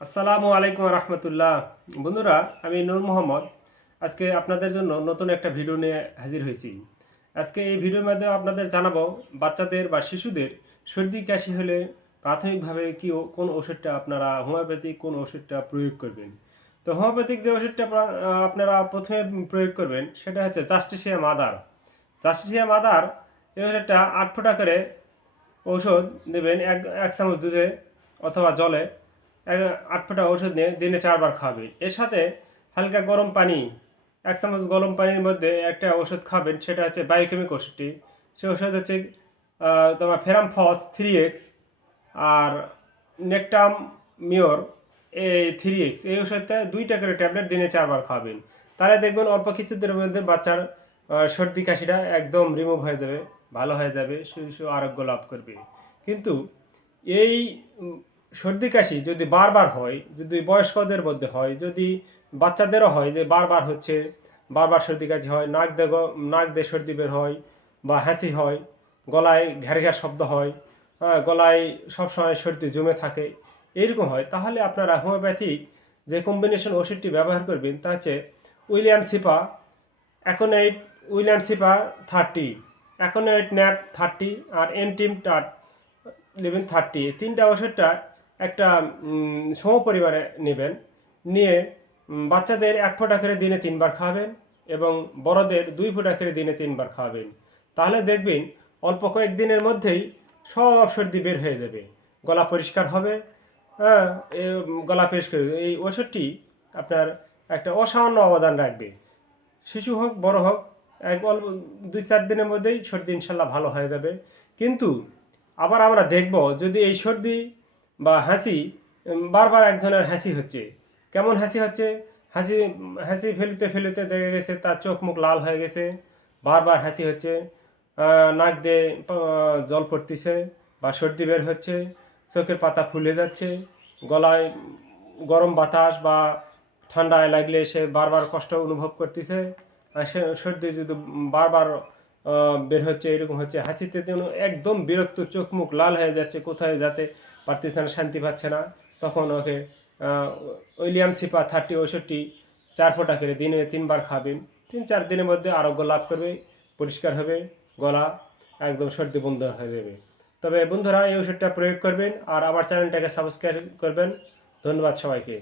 আসসালামু আলাইকুম রহমতুল্লাহ। বন্ধুরা, আমি নূর মোহাম্মদ। আজকে আপনাদের জন্য নতুন একটা ভিডিও নিয়ে হাজির হয়েছি। আজকে এই ভিডিওর মাধ্যমে আপনাদের জানাবো বাচ্চাদের বা শিশুদের সর্দি কাশি হলে প্রাথমিকভাবে কোন ওষুধটা আপনারা হোমিওপ্যাথিক কোন ওষুধটা প্রয়োগ করবেন। তো হোমিওপ্যাথিক যে ওষুধটা আপনারা প্রথমে প্রয়োগ করবেন সেটা হচ্ছে জাস্টিসিয়া মাদার। জাস্টিসিয়া মাদার এই ওষুধটা 8 ফোঁটা করে ঔষধ নেবেন এক চামচ দুধে অথবা জলে। 8 ফোঁটা ওষুধ নিয়ে দিনে 4 বার খাবে। এর সাথে হালকা গরম পানি, 1 চামচ গরম পানির মধ্যে একটা ওষুধ খাবেন, সেটা হচ্ছে বায়োকেমিক ওষুধটি। সে ওষুধ হচ্ছে তোমার ফেরামফস 3X আর নেকটাম মিওর এই 3X। এই ওষুধটা 2টা করে ট্যাবলেট দিনে 4 বার খাবেন। তাহলে দেখবেন অল্প কিছুদিনের মধ্যে বাচ্চার সর্দি কাশিটা একদম রিমুভ হয়ে যাবে, ভালো হয়ে যাবে, শিশু আরোগ্য লাভ করবে। কিন্তু এই সর্দি কাশি যদি বারবার হয়, যদি বয়স্কদের মধ্যে হয়, যদি বাচ্চাদেরও হয় যে বারবার হচ্ছে, বারবার সর্দি কাশি হয়, নাক দিয়ে সর্দি বের হয় বা হাঁচি হয়, গলায় ঘ্যার ঘ্যার শব্দ হয়, গলায় সবসময় সর্দি জমে থাকে, এইরকম হয়, তাহলে আপনারা হোমিওপ্যাথিক যে কম্বিনেশন ওষুধটি ব্যবহার করবেন তা হচ্ছে William cepa aconite, William cepa 30, aconite nap 30 আর এনটিম টাট 1130। এই 3টা ওষুধটা একটা সম পরিমাণে নেবেন। নিয়ে বাচ্চাদের 1 ফোঁটা করে দিনে 3 বার খাওয়াবেন এবং বড়দের 2 ফোঁটা করে দিনে 3 বার খাওয়াবেন। তাহলে দেখবেন অল্প কয়েকদিনের মধ্যেই সব সর্দি বের হয়ে যাবে, গলা পরিষ্কার হবে। হ্যাঁ, গলা পরিষ্কার হবে। এই ওষুধটি আপনার একটা অসামান্য অবদান রাখবে। শিশু হোক বড় হোক, অল্প 2-4 দিনের মধ্যেই সর্দি ইনশাল্লাহ ভালো হয়ে যাবে। কিন্তু আবার আমরা দেখব যদি এই সর্দি বা হাসি বারবার একজনের হাসি হচ্ছে, কেমন হাসি হচ্ছে, হাসি হাসি ফেলতে ফেলতে দেখা গেছে তার চোখ মুখ লাল হয়ে গেছে, বারবার হাসি হচ্ছে, নাক দিয়ে জল পড়তেছে বা সর্দি বের হচ্ছে, চোখের পাতা ফুলে যাচ্ছে, গলায় গরম বাতাস বা ঠান্ডায় লাগলে সে বারবার কষ্ট অনুভব করতেছে, সে সর্দি যদি বারবার বের হচ্ছে, এরকম হচ্ছে, হাসিতে যেন একদম বিরক্ত, চোখ মুখ লাল হয়ে যাচ্ছে, কোথায় যেতে পারতেছে না, শান্তি পাচ্ছে না, তখন ওকে উইলিয়াম সিপা 30 ওষুধটি 4 ফোঁটা করে দিনে 3 বার খাবেন। 3-4 দিনের মধ্যে আরোগ্য লাভ করবে, পরিষ্কার হবে, গলা একদম সর্দি বন্ধ হয়ে যাবে। তবে বন্ধুরা, এই ওষুধটা প্রয়োগ করবেন আর আমার চ্যানেলটাকে সাবস্ক্রাইব করবেন। ধন্যবাদ সবাইকে।